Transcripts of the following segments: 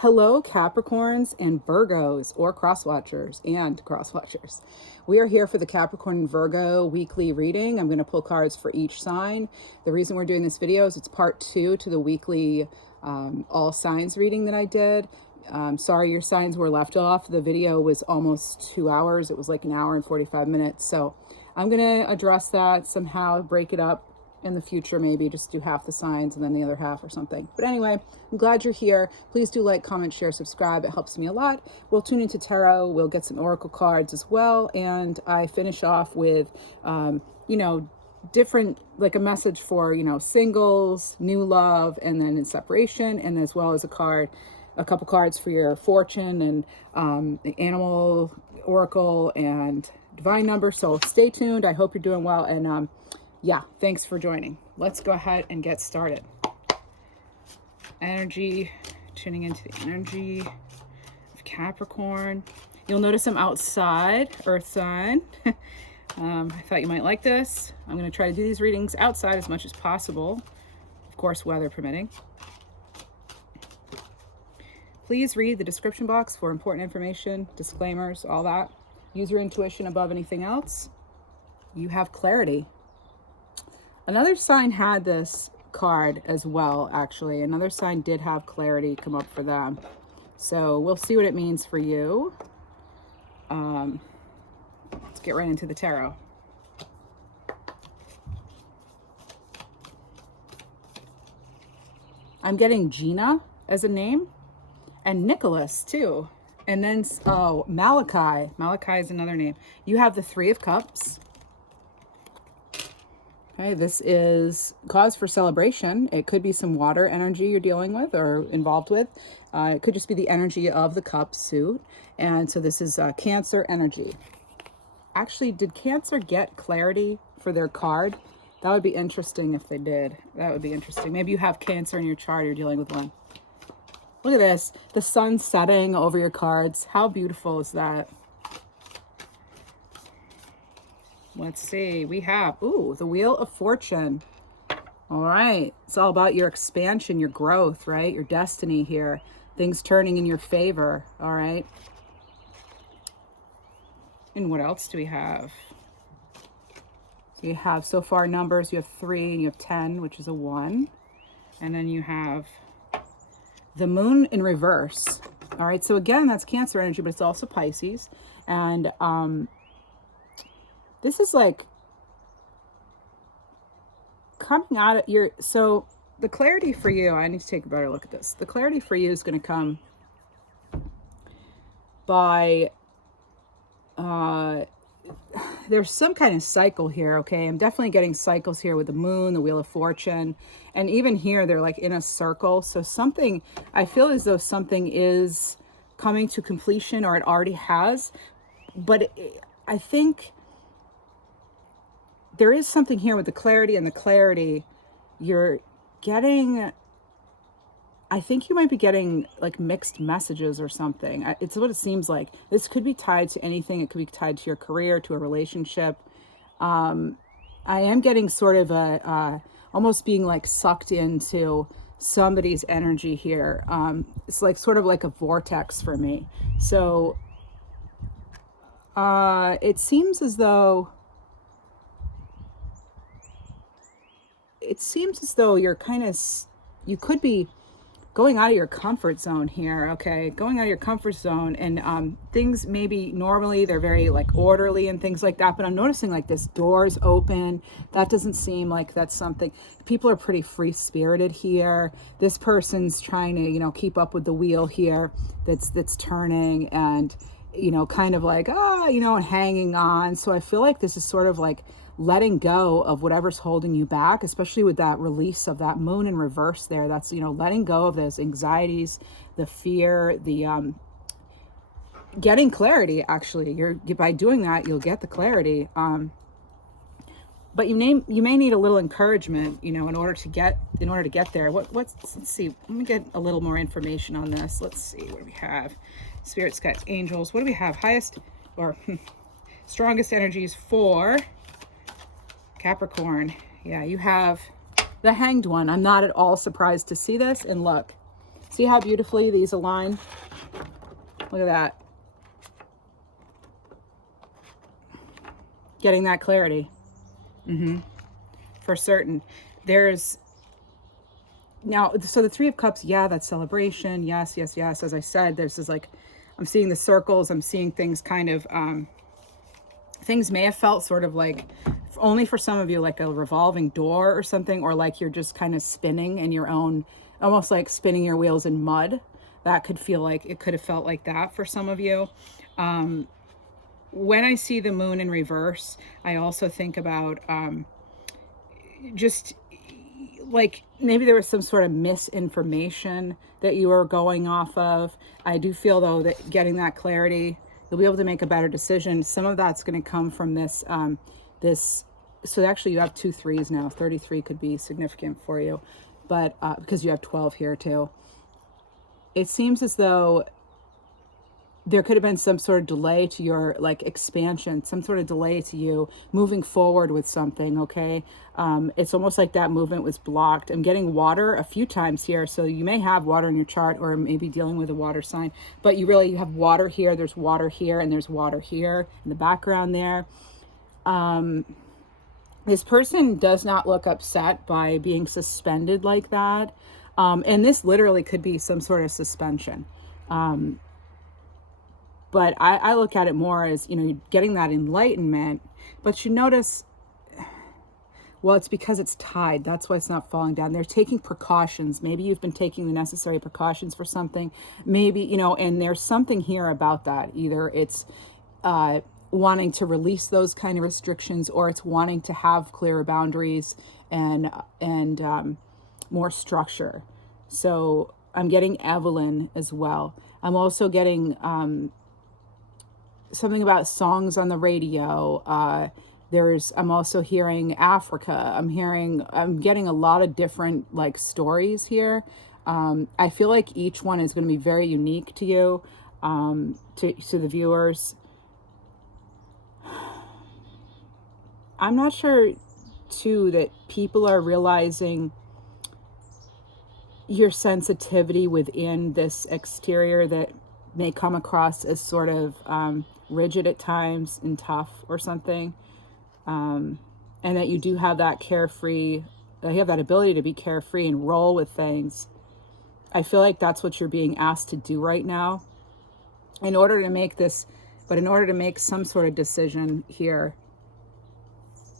Hello, Capricorns and Virgos, or cross-watchers and cross-watchers. We are here for the Capricorn and Virgo weekly reading. I'm going to pull cards for each sign. The reason we're doing this video is it's part 2 to the weekly all signs reading that I did. Sorry your signs were left off. The video was almost 2 hours. It was like 1 hour and 45 minutes. So I'm going to address that somehow, break it up in the future, maybe just do half the signs and then the other half or something. But anyway, I'm glad you're here. Please do like, comment, share, subscribe. It helps me a lot. We'll tune into tarot. We'll get some oracle cards as well. And I finish off with, different, like a message for, singles, new love, and then in separation, and as well as a couple cards for your fortune and the animal oracle and divine number. So stay tuned. I hope you're doing well. And yeah, thanks for joining. Let's go ahead and get started. Energy, tuning into the energy of Capricorn. You'll notice I'm outside, earth sign. I thought you might like this. I'm going to try to do these readings outside as much as possible. Of course, weather permitting. Please read the description box for important information, disclaimers, all that. Use your intuition above anything else. You have clarity. Another sign had this card as well, actually. Another sign did have clarity come up for them. So we'll see what it means for you. Let's get right into the tarot. I'm getting Gina as a name and Nicholas too. And then, oh, Malachi. Malachi is another name. You have the Three of Cups. Okay, this is cause for celebration. It could be some water energy you're dealing with or involved with. It could just be the energy of the cup suit. And so this is Cancer energy. Actually, did Cancer get clarity for their card? That would be interesting if they did. That would be interesting. Maybe you have Cancer in your chart, you're dealing with one. Look at this. The sun setting over your cards. How beautiful is that? Let's see, we have, the Wheel of Fortune. All right, it's all about your expansion, your growth, right? Your destiny here, things turning in your favor, all right? And what else do we have? So you have so far numbers, you have 3 and you have 10, which is a 1. And then you have the Moon in reverse. All right, so again, that's Cancer energy, but it's also Pisces. And, this is like coming out of your, so the clarity for you, I need to take a better look at this. The clarity for you is going to come by, there's some kind of cycle here, okay? I'm definitely getting cycles here with the Moon, the Wheel of Fortune, and even here, they're like in a circle. So something, I feel as though something is coming to completion, or it already has, but I think there is something here with the clarity, and the clarity you're getting, I think you might be getting like mixed messages or something. It's what it seems like. This could be tied to anything. It could be tied to your career, to a relationship. I am getting sort of almost being like sucked into somebody's energy here. It's like sort of like a vortex for me. So it seems as though you're kind of, you could be going out of your comfort zone here, okay? Going out of your comfort zone, and things maybe normally they're very like orderly and things like that, but I'm noticing like this doors open. That doesn't seem like that's something. People are pretty free-spirited here. This person's trying to, keep up with the wheel here that's turning, and, kind of like, and hanging on. So I feel like this is sort of like letting go of whatever's holding you back, especially with that release of that Moon in reverse there. That's, letting go of those anxieties, the fear, the getting clarity. Actually, by doing that, you'll get the clarity. But you may need a little encouragement, in order to get there. Let's see. Let me get a little more information on this. Let's see, what do we have? Spirits, guides, angels. What do we have? Highest or strongest energies for Capricorn. Yeah, you have the Hanged One. I'm not at all surprised to see this. And look, See how beautifully these align? Look at that. Getting that clarity. For certain. There's now, so the Three of Cups, yeah, that's celebration. Yes, yes, yes. As I said, there's this like, I'm seeing the circles. I'm seeing things kind of, things may have felt sort of like, only for some of you, like a revolving door or something, or like you're just kind of spinning in your own, almost like spinning your wheels in mud. That could feel like, it could have felt like that for some of you. When I see the moon in reverse, I also think about just like maybe there was some sort of misinformation that you were going off of. I do feel though that getting that clarity, you'll be able to make a better decision. Some of that's going to come from this, so actually you have 2 3s now. 33 could be significant for you, but because you have 12 here too. It seems as though there could have been some sort of delay to your like expansion, some sort of delay to you moving forward with something, okay? It's almost like that movement was blocked. I'm getting water a few times here, so you may have water in your chart or maybe dealing with a water sign, but you have water here, there's water here, and there's water here in the background there. This person does not look upset by being suspended like that. And this literally could be some sort of suspension. But I look at it more as, getting that enlightenment. But you notice, well, it's because it's tied. That's why it's not falling down. They're taking precautions. Maybe you've been taking the necessary precautions for something. Maybe, and there's something here about that. Either it's wanting to release those kind of restrictions, or it's wanting to have clearer boundaries and more structure. So I'm getting Evelyn as well. I'm also getting something about songs on the radio. I'm also hearing Africa. I'm getting a lot of different like stories here. I feel like each one is going to be very unique to you, to the viewers. I'm not sure too that people are realizing your sensitivity within this exterior that may come across as sort of rigid at times and tough or something, and that you do have that carefree, you have that ability to be carefree and roll with things. I feel like that's what you're being asked to do right now in order to make some sort of decision here.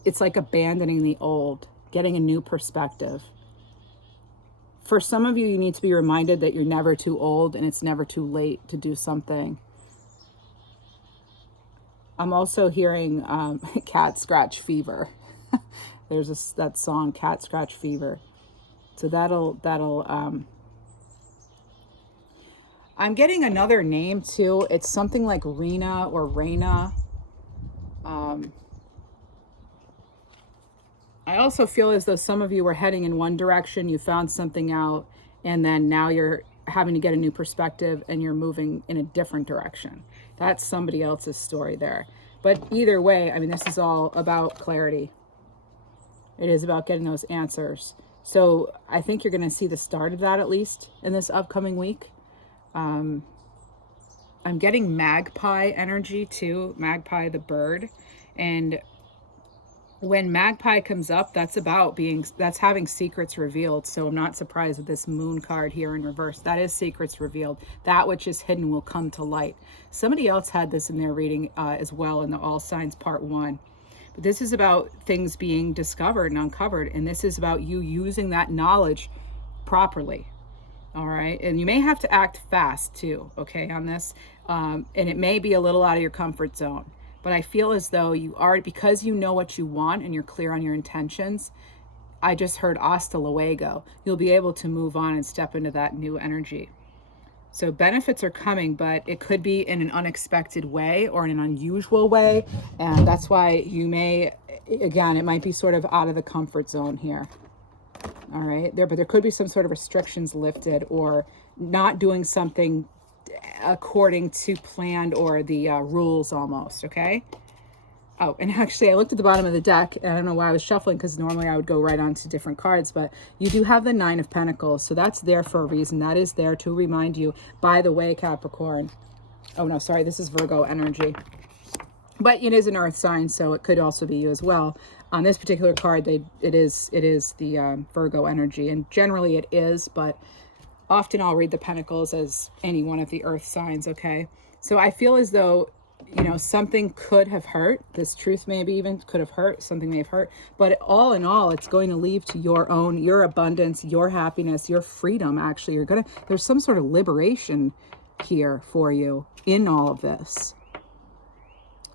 It's like abandoning the old, getting a new perspective. For some of you, you need to be reminded that you're never too old and it's never too late to do something. I'm also hearing Cat Scratch Fever. There's that song, Cat Scratch Fever. So that'll I'm getting another name too. It's something like Rena or Raina. I also feel as though some of you were heading in one direction, you found something out, and then now you're having to get a new perspective and you're moving in a different direction. That's somebody else's story there. But either way, I mean, this is all about clarity. It is about getting those answers. So I think you're going to see the start of that, at least in this upcoming week. I'm getting magpie energy too, magpie the bird. And when magpie comes up, that's having secrets revealed. So I'm not surprised with this moon card here in reverse. That is secrets revealed. That which is hidden will come to light. Somebody else had this in their reading as well in the All Signs Part 1. But this is about things being discovered and uncovered. And this is about you using that knowledge properly. All right. And you may have to act fast too, okay, on this. And it may be a little out of your comfort zone. But I feel as though you are, because you know what you want and you're clear on your intentions. I just heard hasta luego. You'll be able to move on and step into that new energy. So benefits are coming, but it could be in an unexpected way or in an unusual way. And that's why you may, again, it might be sort of out of the comfort zone here. All right. But there could be some sort of restrictions lifted or not doing something according to planned or the rules almost, okay? Oh, and actually I looked at the bottom of the deck, and I don't know why I was shuffling, because normally I would go right on to different cards, but you do have the Nine of Pentacles, so that's there for a reason. That is there to remind you, by the way, Capricorn. Oh no, sorry, this is Virgo energy. But it is an earth sign, so it could also be you as well. On this particular card, it is the Virgo energy, and generally it is, but often I'll read the Pentacles as any one of the earth signs, okay? So I feel as though, something could have hurt. This truth maybe even could have hurt. Something may have hurt. But all in all, it's going to lead to your abundance, your happiness, your freedom, actually. There's some sort of liberation here for you in all of this.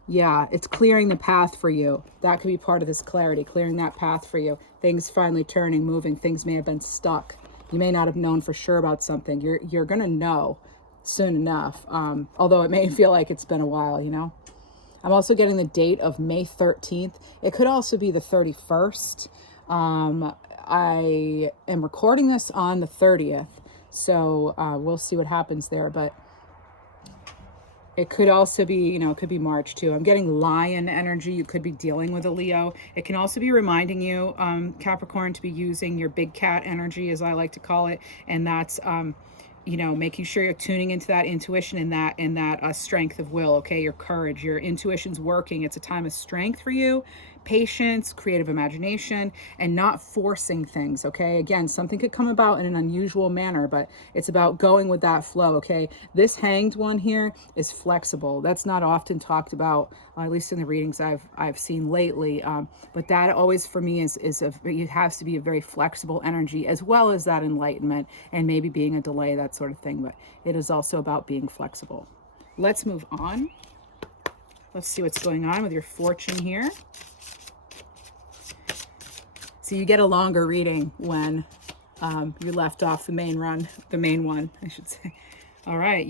Yeah, it's clearing the path for you. That could be part of this clarity, clearing that path for you. Things finally turning, moving. Things may have been stuck. You may not have known for sure about something. You're going to know soon enough, although it may feel like it's been a while, I'm also getting the date of May 13th. It could also be the 31st. I am recording this on the 30th, so we'll see what happens there, but it could also be, it could be March too. I'm getting lion energy. You could be dealing with a Leo. It can also be reminding you, Capricorn, to be using your big cat energy, as I like to call it. And that's, making sure you're tuning into that intuition and that strength of will, okay? Your courage, your intuition's working. It's a time of strength for you, patience, creative imagination, and not forcing things, okay? Again, something could come about in an unusual manner, but it's about going with that flow, okay? This hanged one here is flexible. That's not often talked about, at least in the readings I've seen lately, but that always for me it has to be a very flexible energy, as well as that enlightenment and maybe being a delay, that sort of thing, but it is also about being flexible. Let's move on. Let's see what's going on with your fortune here. So you get a longer reading when you left off the main one, I should say. All right,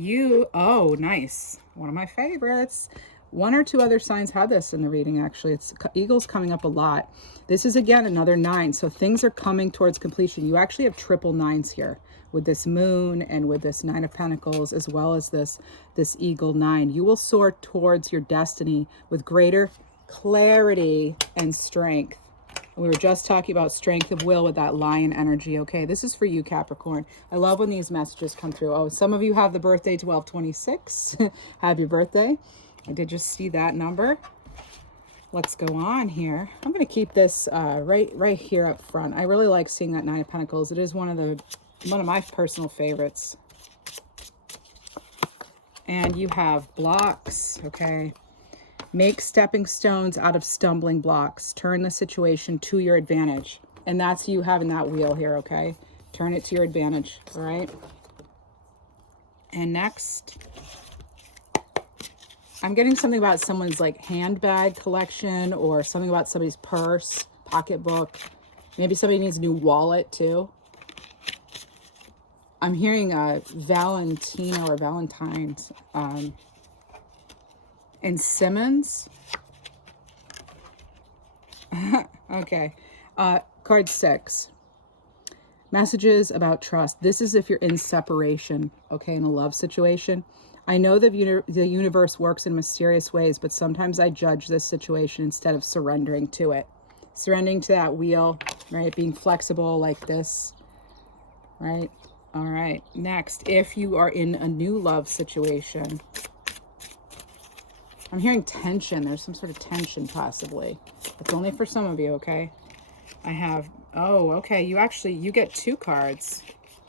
oh, nice. One of my favorites. One or two other signs had this in the reading, actually. It's Eagles coming up a lot. This is, again, another 9. So things are coming towards completion. You actually have triple 9s here with this moon and with this 9 of Pentacles, as well as this Eagle 9. You will soar towards your destiny with greater clarity and strength. We were just talking about strength of will with that lion energy, okay? This is for you, Capricorn. I love when these messages come through. Oh, some of you have the birthday 1226. Happy birthday. I did just see that number. Let's go on here. I'm going to keep this right here up front. I really like seeing that 9 of Pentacles. It is one of my personal favorites. And you have blocks, okay? Make stepping stones out of stumbling blocks. Turn the situation to your advantage. And that's you having that wheel here, okay? Turn it to your advantage, all right? And next, I'm getting something about someone's like handbag collection, or something about somebody's purse, pocketbook. Maybe somebody needs a new wallet too. I'm hearing Valentino or Valentine's. And Simmons. Okay. Card 6. Messages about trust. This is if you're in separation, okay, in a love situation. I know that the universe works in mysterious ways, but sometimes I judge this situation instead of surrendering to it. Surrendering to that wheel, right? Being flexible like this, right? All right. Next, if you are in a new love situation, I'm hearing tension. There's some sort of tension possibly. It's only for some of you, okay? I have, oh, okay. You get 2 cards.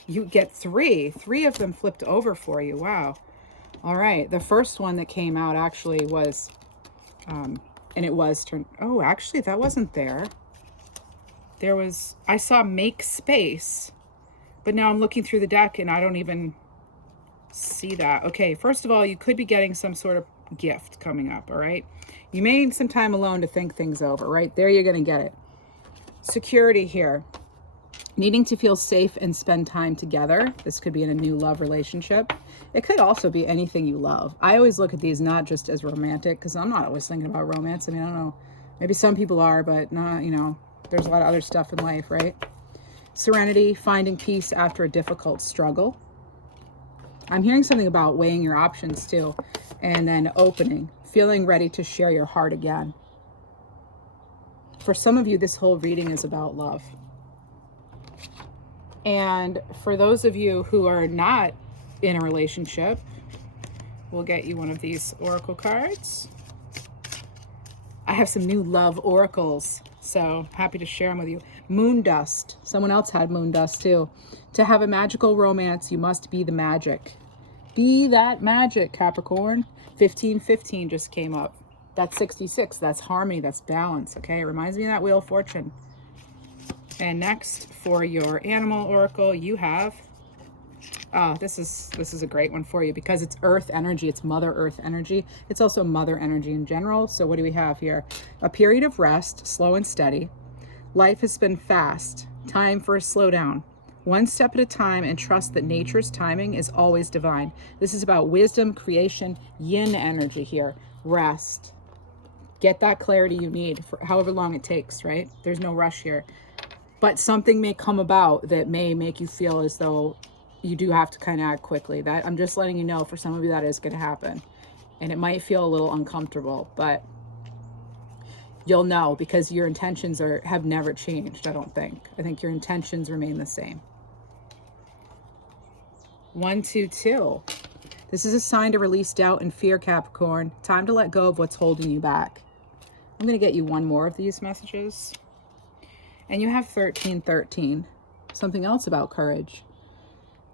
You get 3. 3 of them flipped over for you. Wow. All right. The first one that came out actually was, and it was turned, oh, actually that wasn't there. There was, I saw make space, but now I'm looking through the deck and I don't even see that. Okay. First of all, you could be getting some sort of gift coming up, all right? You may need some time alone to think things over, right? There you're going to get it. Security here. Needing to feel safe and spend time together. This could be in a new love relationship. It could also be anything you love. I always look at these not just as romantic, because I'm not always thinking about romance. I mean, I don't know. Maybe some people are, but not, there's a lot of other stuff in life, right? Serenity, finding peace after a difficult struggle. I'm hearing something about weighing your options too. And then opening, feeling ready to share your heart again. For some of you, this whole reading is about love. And for those of you who are not in a relationship, we'll get you one of these oracle cards. I have some new love oracles, so happy to share them with you. Moon dust. Someone else had moon dust too. To have a magical romance, you must be the magic. Be that magic, Capricorn. 1515 just came up. That's 66. That's harmony. That's balance. Okay, it reminds me of that Wheel of Fortune. And next, for your animal oracle, you have... Oh, this is a great one for you because it's earth energy. It's Mother Earth energy. It's also mother energy in general. So what do we have here? A period of rest, slow and steady. Life has been fast. Time for a slowdown. One step at a time, and trust that nature's timing is always divine. This is about wisdom, creation, yin energy here. Rest. Get that clarity you need for however long it takes, right? There's no rush here. But something may come about that may make you feel as though you do have to kind of act quickly. That I'm just letting you know, for some of you that is going to happen. And it might feel a little uncomfortable, but you'll know because your intentions have never changed, I don't think. I think your intentions remain the same. 122. This is a sign to release doubt and fear, Capricorn. Time to let go of what's holding you back. I'm going to get you one more of these messages. And you have 1313. Something else about courage.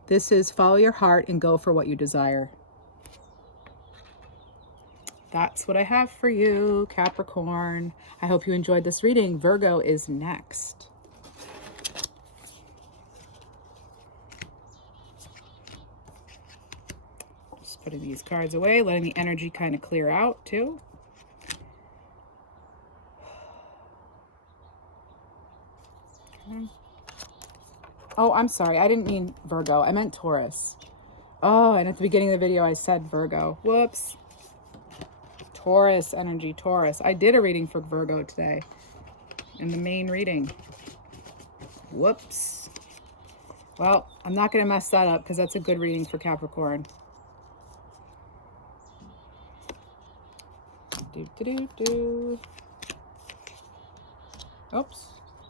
This is follow your heart and go for what you desire. That's what I have for you, Capricorn. I hope you enjoyed this reading. Virgo is next. Just putting these cards away, letting the energy kind of clear out too. Okay. Oh, I'm sorry. I didn't mean Virgo. I meant Taurus. Oh, and at the beginning of the video, I said Virgo. Whoops. Taurus energy, Taurus. I did a reading for Virgo today in the main reading. Whoops. Well, I'm not going to mess that up because that's a good reading for Capricorn. Oops.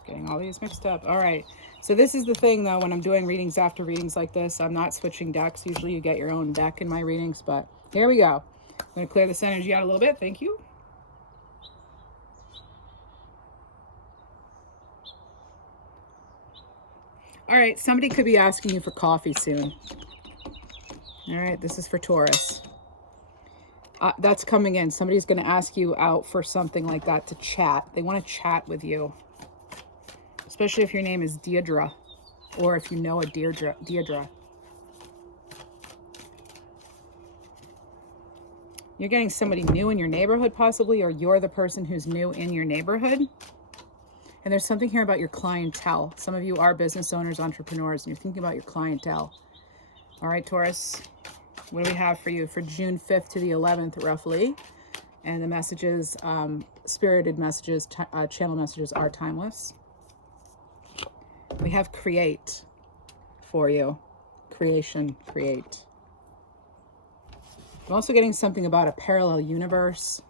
Getting all these mixed up. All right. So this is the thing, though, when I'm doing readings after readings like this, I'm not switching decks. Usually you get your own deck in my readings, but here we go. I'm going to clear this energy out a little bit. Thank you. All right, somebody could be asking you for coffee soon. All right, this is for Taurus. That's coming in. Somebody's going to ask you out for something like that to chat. They want to chat with you. Especially if your name is Deirdre, or if you know a Deirdre. You're getting somebody new in your neighborhood possibly, or you're the person who's new in your neighborhood. And there's something here about your clientele. Some of you are business owners, entrepreneurs, and you're thinking about your clientele. All right, Taurus, what do we have for you for June 5th to the 11th, roughly? And the messages, spirited messages, channel messages are timeless. We have create for you. Creation, create. I'm also getting something about a parallel universe.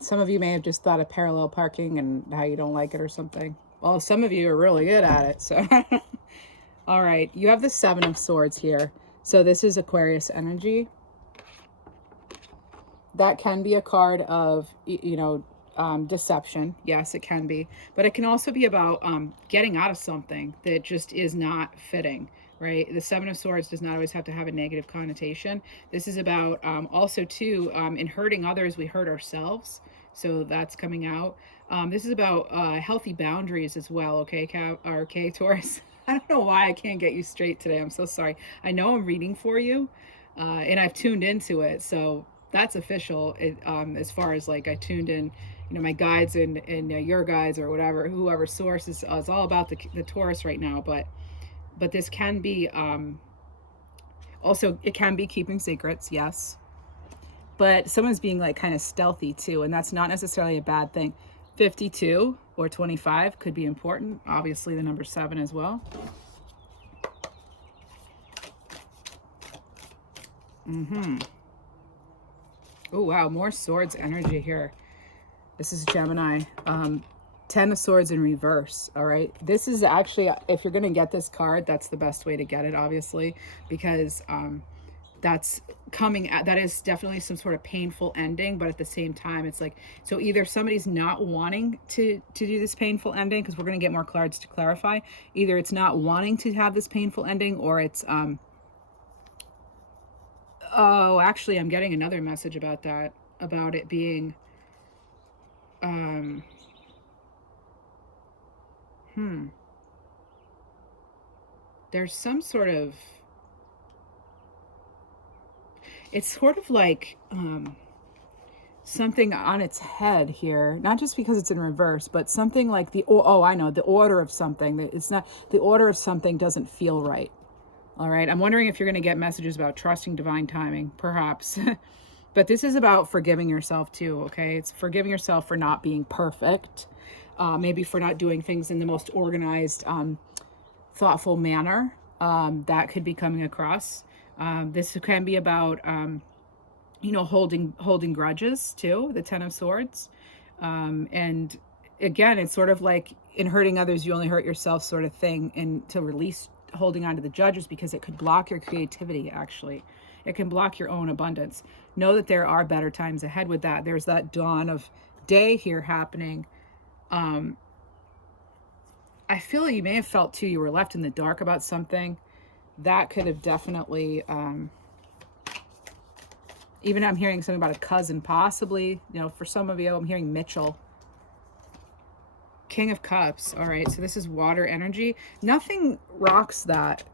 Some of you may have just thought of parallel parking and how you don't like it or something. Well, some of you are really good at it. So, all right. You have the Seven of Swords here. So this is Aquarius energy. That can be a card of, deception. Yes, it can be. But it can also be about getting out of something that just is not fitting, right? The Seven of Swords does not always have to have a negative connotation. This is about also, too, in hurting others, we hurt ourselves. So that's coming out. This is about healthy boundaries as well, okay, Taurus? I don't know why I can't get you straight today. I'm so sorry. I know I'm reading for you, and I've tuned into it. So that's official. As far as like I tuned in, my guides and your guides or whatever, whoever source is all about the Taurus right now. But this can be also, it can be keeping secrets, yes. But someone's being like kind of stealthy too, and that's not necessarily a bad thing. 52 or 25 could be important. Obviously the number 7 as well. Oh wow, more swords energy here. This is Gemini. 10 of Swords in reverse. All right. This is actually, if you're going to get this card, that's the best way to get it, obviously, because that's coming at, that is definitely some sort of painful ending, but at the same time, it's like, so either somebody's not wanting to do this painful ending, because we're going to get more cards to clarify. Either it's not wanting to have this painful ending, or it's, oh, actually, I'm getting another message about that, about it being, there's some sort of, it's sort of like something on its head here, not just because it's in reverse, but something like the, oh, I know, the order of something, that it's not, the order of something doesn't feel right. All right. I'm wondering if you're going to get messages about trusting divine timing, perhaps. But this is about forgiving yourself too, okay? It's forgiving yourself for not being perfect, maybe for not doing things in the most organized, thoughtful manner. That could be coming across. This can be about, you know, holding grudges too, the 10 of Swords. And again, it's sort of like in hurting others, you only hurt yourself sort of thing, and to release holding on to the judges, because it could block your creativity, actually. It can block your own abundance. Know that there are better times ahead with that. There's that dawn of day here happening. I feel you may have felt too, you were left in the dark about something. That could have definitely, even I'm hearing something about a cousin, possibly, you know, for some of you, I'm hearing Mitchell. King of Cups. All right, so this is water energy. Nothing rocks that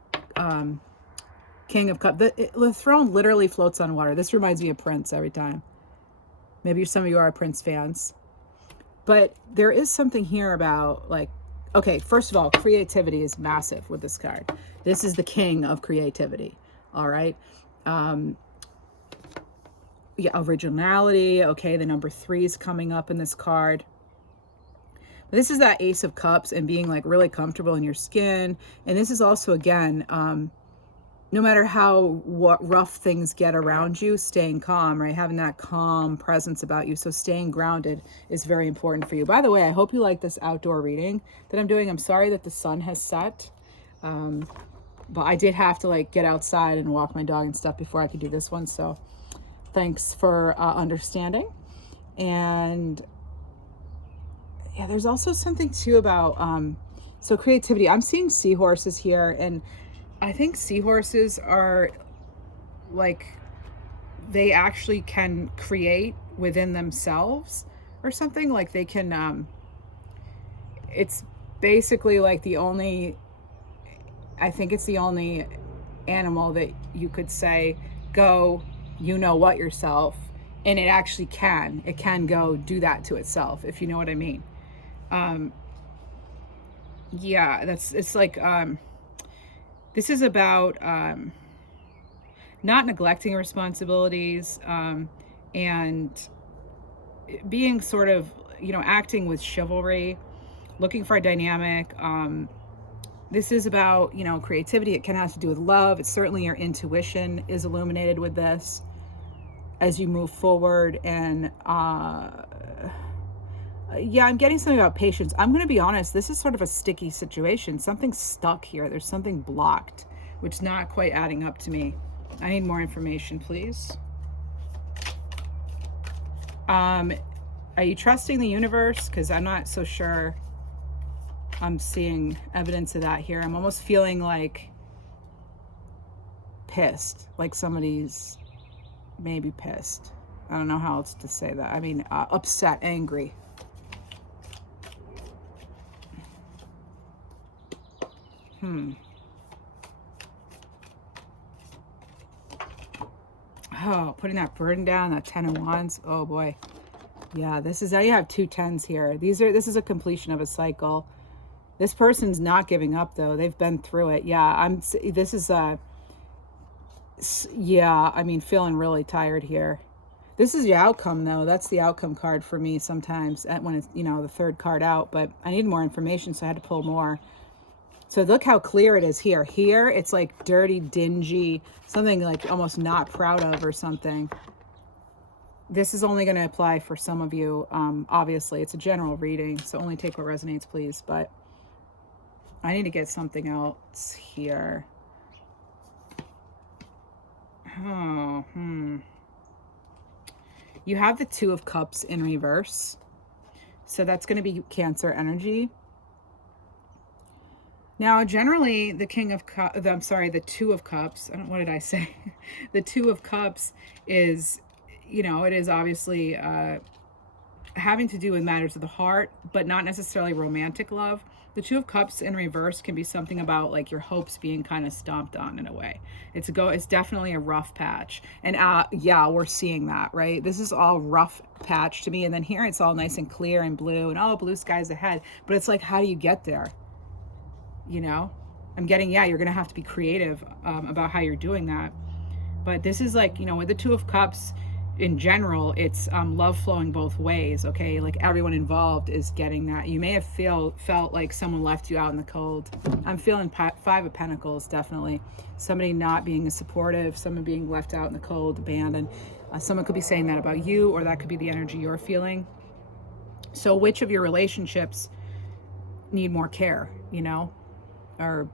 King of Cups. The throne literally floats on water. This reminds me of Prince every time. Maybe some of you are Prince fans. But there is something here about, like, okay, first of all, creativity is massive with this card. This is the king of creativity. All right. Yeah, originality. Okay, the number 3 is coming up in this card. This is that Ace of Cups and being like really comfortable in your skin. And this is also, again, no matter how rough things get around you, staying calm, right? Having that calm presence about you. So staying grounded is very important for you. By the way, I hope you like this outdoor reading that I'm doing. I'm sorry that the sun has set. But I did have to like get outside and walk my dog and stuff before I could do this one. So thanks for understanding. And yeah, there's also something too about, so creativity. I'm seeing seahorses here, and I think seahorses are like, they actually can create within themselves or something. Like they can, it's basically like the only, I think it's the only animal that you could say, go, you know what, yourself. And it actually can. It can go do that to itself, if you know what I mean. Yeah, it's like, this is about, not neglecting responsibilities, and being sort of, you know, acting with chivalry, looking for a dynamic. This is about, you know, creativity. It can have to do with love. It's certainly your intuition is illuminated with this as you move forward. And, yeah, I'm getting something about patience. I'm going to be honest. This is sort of a sticky situation. Something's stuck here. There's something blocked, which is not quite adding up to me. I need more information, please. Are you trusting the universe? Because I'm not so sure I'm seeing evidence of that here. I'm almost feeling like pissed, like somebody's maybe pissed. I don't know how else to say that. I mean, upset, angry. Oh, putting that burden down, that 10 of Wands. Oh boy. Yeah, this is, now you have 2 10s here. This is a completion of a cycle. This person's not giving up though. They've been through it. Yeah, this is yeah, I mean, feeling really tired here. This is the outcome though. That's the outcome card for me sometimes when it's, you know, the 3rd card out, but I need more information, so I had to pull more. So look how clear it is here. Here, it's like dirty, dingy, something like almost not proud of or something. This is only going to apply for some of you. Obviously, it's a general reading, so only take what resonates, please. But I need to get something else here. Oh, You have the Two of Cups in reverse. So that's going to be Cancer energy. Now, generally, the King of Cups, I'm sorry, the Two of Cups, what did I say? The Two of Cups is, you know, it is obviously having to do with matters of the heart, but not necessarily romantic love. The Two of Cups in reverse can be something about like your hopes being kind of stomped on in a way. It's definitely a rough patch. And yeah, we're seeing that, right? This is all rough patch to me. And then here it's all nice and clear and blue and oh, blue skies ahead. But it's like, how do you get there? You know, I'm getting, yeah, you're going to have to be creative about how you're doing that. But this is like, you know, with the Two of Cups in general, it's love flowing both ways. Okay. Like everyone involved is getting that. You may have felt like someone left you out in the cold. I'm feeling Five of Pentacles, definitely. Somebody not being as supportive, someone being left out in the cold, abandoned. Someone could be saying that about you, or that could be the energy you're feeling. So which of your relationships need more care, you know? Or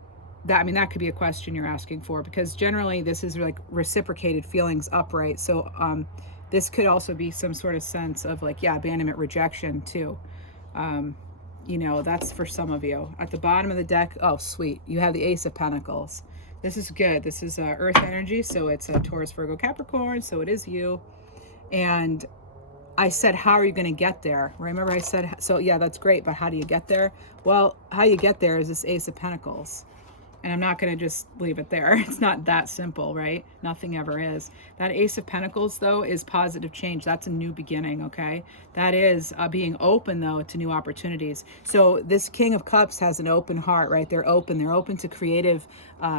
that, I mean, that could be a question you're asking for, because generally this is like reciprocated feelings upright. So this could also be some sort of sense of like, yeah, abandonment, rejection too. You know, that's for some of you. At the bottom of the deck, oh, sweet. You have the Ace of Pentacles. This is good. This is Earth energy. So it's a Taurus, Virgo, Capricorn. So it is you. And I said, how are you going to get there? Remember I said, so yeah, that's great, but how do you get there? Well, how you get there is this Ace of Pentacles. And I'm not going to just leave it there. It's not that simple, right? Nothing ever is. That Ace of Pentacles, though, is positive change. That's a new beginning, okay? That is being open, though, to new opportunities. So this King of Cups has an open heart, right? They're open. They're open to creative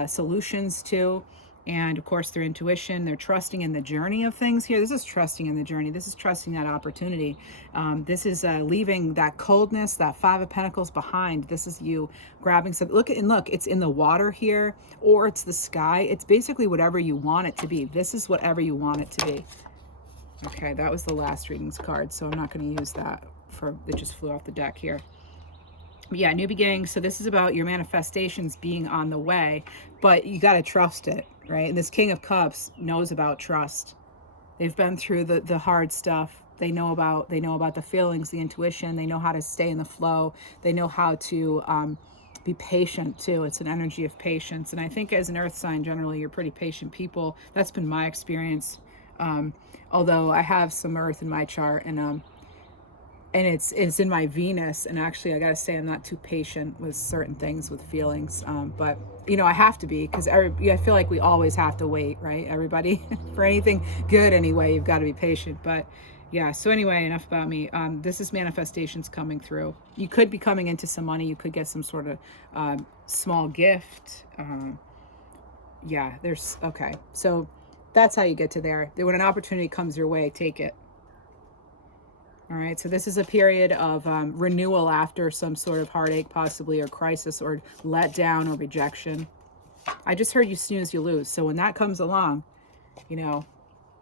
solutions, too. And of course, their intuition, they're trusting in the journey of things here. This is trusting in the journey. This is trusting that opportunity. This is leaving that coldness, that Five of Pentacles behind. This is you grabbing something. Look, it's in the water here, or it's the sky. It's basically whatever you want it to be. This is whatever you want it to be. Okay, that was the last readings card, so I'm not going to use that it just flew off the deck here. Yeah, new beginnings. So this is about your manifestations being on the way, but you got to trust it, right? And this King of Cups knows about trust. They've been through the hard stuff. They know about the feelings, the intuition. They know how to stay in the flow. They know how to be patient too. It's an energy of patience. And I think as an earth sign, generally, you're pretty patient people. That's been my experience. Although I have some earth in my chart, and it's in my Venus, and actually I gotta say I'm not too patient with certain things, with feelings, but you know, I have to be, because I feel like we always have to wait, right? Everybody, for anything good anyway, you've got to be patient. But yeah, so anyway, enough about me. This is manifestations coming through. You could be coming into some money. You could get some sort of small gift. Yeah, okay, so that's how you get to there. When an opportunity comes your way, take it. All right, so this is a period of renewal after some sort of heartache, possibly, or crisis, or letdown, or rejection. I just heard you snooze, you lose. So when that comes along, you know,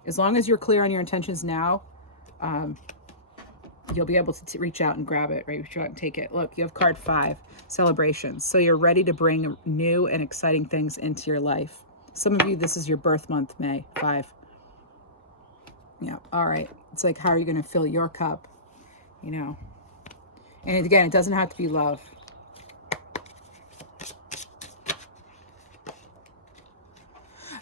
as long as you're clear on your intentions now, you'll be able to reach out and grab it, right? Reach out and take it. Look, you have card 5, celebrations. So you're ready to bring new and exciting things into your life. Some of you, this is your birth month, May 5. Yeah, all right. It's like, how are you going to fill your cup? You know. And again, it doesn't have to be love.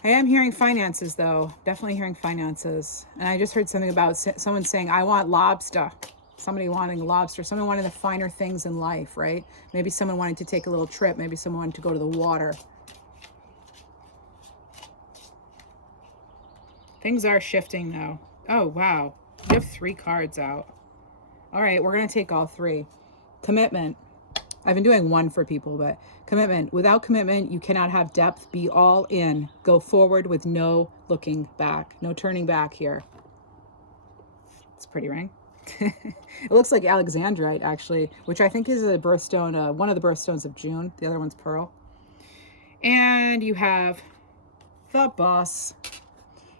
I am hearing finances, though. Definitely hearing finances. And I just heard something about someone saying, I want lobster. Somebody wanting lobster. Someone wanting the finer things in life, right? Maybe someone wanted to take a little trip. Maybe someone wanted to go to the water. Things are shifting, though. Oh, wow. You have 3 cards out. All right, we're going to take all 3. Commitment. I've been doing 1 for people, but commitment. Without commitment, you cannot have depth. Be all in. Go forward with no looking back. No turning back here. It's a pretty ring. It looks like Alexandrite, actually, which I think is a birthstone, one of the birthstones of June. The other one's Pearl. And you have the Boss.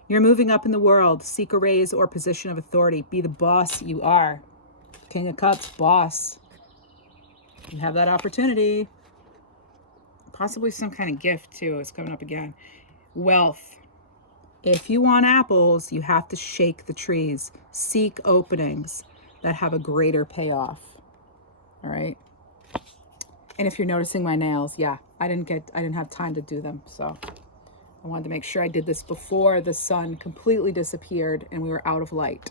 You're moving up in the world. Seek a raise or position of authority. Be the boss you are. King of Cups, boss. You have that opportunity. Possibly some kind of gift too. It's coming up again. Wealth. If you want apples, you have to shake the trees. Seek openings that have a greater payoff. All right. And if you're noticing my nails, yeah, I didn't have time to do them. So I wanted to make sure I did this before the sun completely disappeared and we were out of light.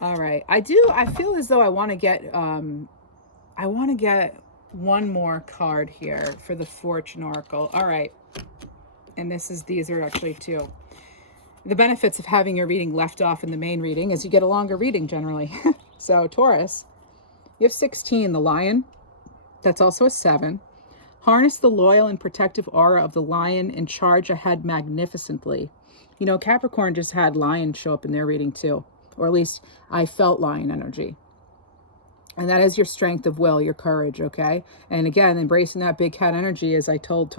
All right. I feel as though I want to get one more card here for the Fortune Oracle. All right. And these are actually two. The benefits of having your reading left off in the main reading is you get a longer reading generally. So Taurus, you have 16, the lion. That's also a 7. Harness the loyal and protective aura of the lion and charge ahead magnificently. You know, Capricorn just had lion show up in their reading too. Or at least I felt lion energy. And that is your strength of will, your courage, okay? And again, embracing that big cat energy, as I told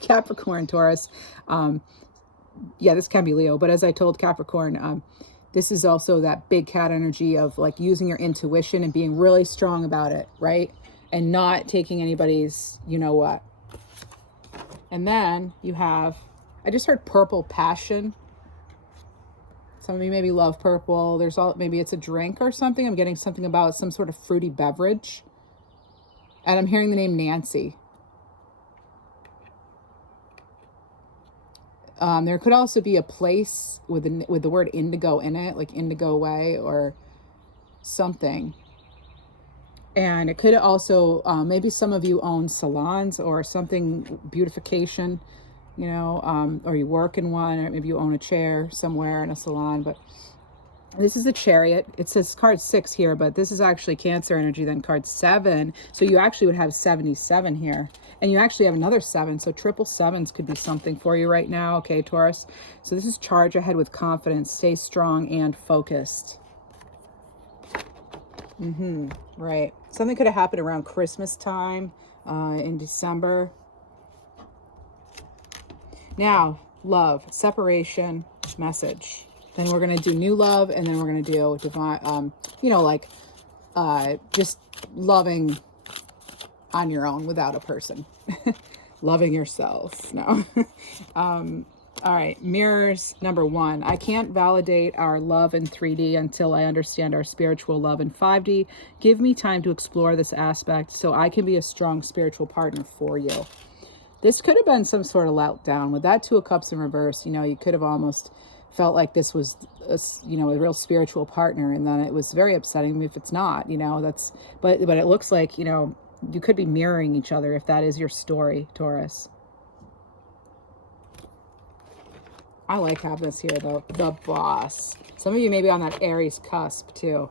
Capricorn, Taurus, yeah, this can be Leo, but as I told Capricorn, this is also that big cat energy of like using your intuition and being really strong about it, right? And not taking anybody's, you know what. And then you have, I just heard purple passion. Some of you maybe love purple. Maybe it's a drink or something. I'm getting something about some sort of fruity beverage. And I'm hearing the name Nancy. There could also be a place with the word indigo in it, like Indigo Way or something. And it could also, maybe some of you own salons or something, beautification, you know, or you work in one, or maybe you own a chair somewhere in a salon. But this is the Chariot. It says card 6 here, but this is actually Cancer energy, then card 7. So you actually would have 77 here. And you actually have another 7. So triple sevens could be something for you right now. Okay, Taurus. So this is charge ahead with confidence. Stay strong and focused. Right. Something could have happened around Christmas time in December. Now, love, separation, message. Then we're going to do new love, and then we're going to do divine, you know, like just loving on your own without a person. Loving yourself. No. All right. Mirrors, number 1. I can't validate our love in 3D until I understand our spiritual love in 5D. Give me time to explore this aspect so I can be a strong spiritual partner for you. This could have been some sort of letdown. With that 2 of Cups in reverse, you know, you could have almost felt like this was, a real spiritual partner. And then it was very upsetting if it's not, you know, but it looks like, you know, you could be mirroring each other if that is your story, Taurus. I like having this here, though. The boss. Some of you may be on that Aries cusp, too.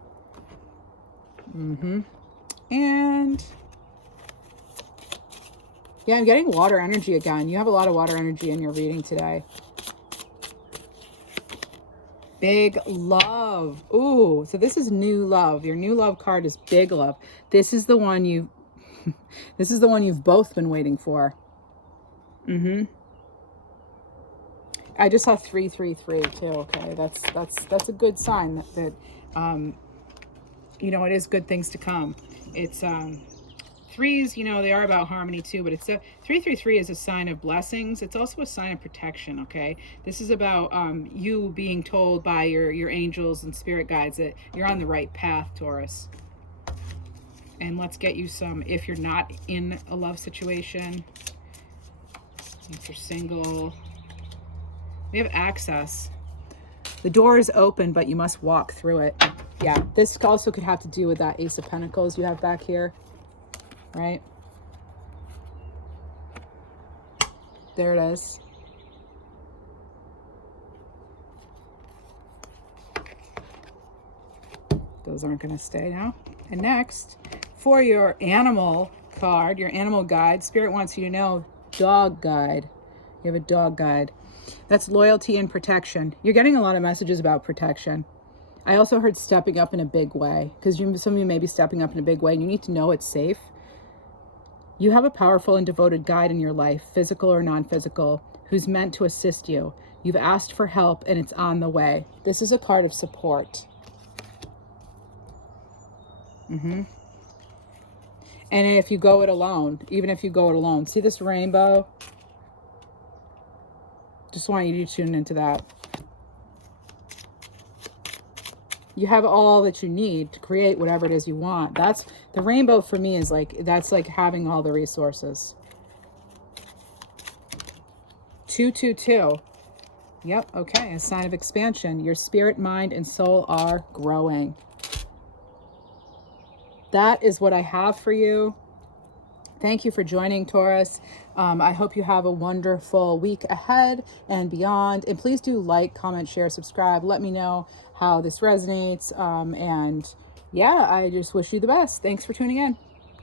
And yeah, I'm getting water energy again. You have a lot of water energy in your reading today. Big love. Ooh, so this is new love. Your new love card is big love. This is the one this is the one you've both been waiting for. I just saw 333 too. Okay, that's a good sign that you know, it is good things to come. It's threes, you know, they are about harmony too, but it's 333 is a sign of blessings. It's also a sign of protection. Okay, this is about you being told by your angels and spirit guides that you're on the right path, Taurus. And let's get you some, if you're not in a love situation, if you're single, we have access. The door is open, but you must walk through it. Yeah, this also could have to do with that Ace of Pentacles you have back here, right? There it is. Those aren't going to stay now. And next, for your animal card, your animal guide, Spirit wants you to know, dog guide. You have a dog guide. That's loyalty and protection. You're getting a lot of messages about protection. I also heard stepping up in a big way, because some of you may be stepping up in a big way and you need to know it's safe. You have a powerful and devoted guide in your life, physical or non-physical, who's meant to assist you. You've asked for help and it's on the way. This is a card of support. And if you go it alone, even if you go it alone, see this rainbow? Just want you to tune into that. You have all that you need to create whatever it is you want. That's the rainbow for me, is like, that's like having all the resources. 222. Yep, okay, a sign of expansion. Your spirit, mind, and soul are growing. That is what I have for you. Thank you for joining, Taurus. I hope you have a wonderful week ahead and beyond. And please do like, comment, share, subscribe. Let me know how this resonates. And yeah, I just wish you the best. Thanks for tuning in.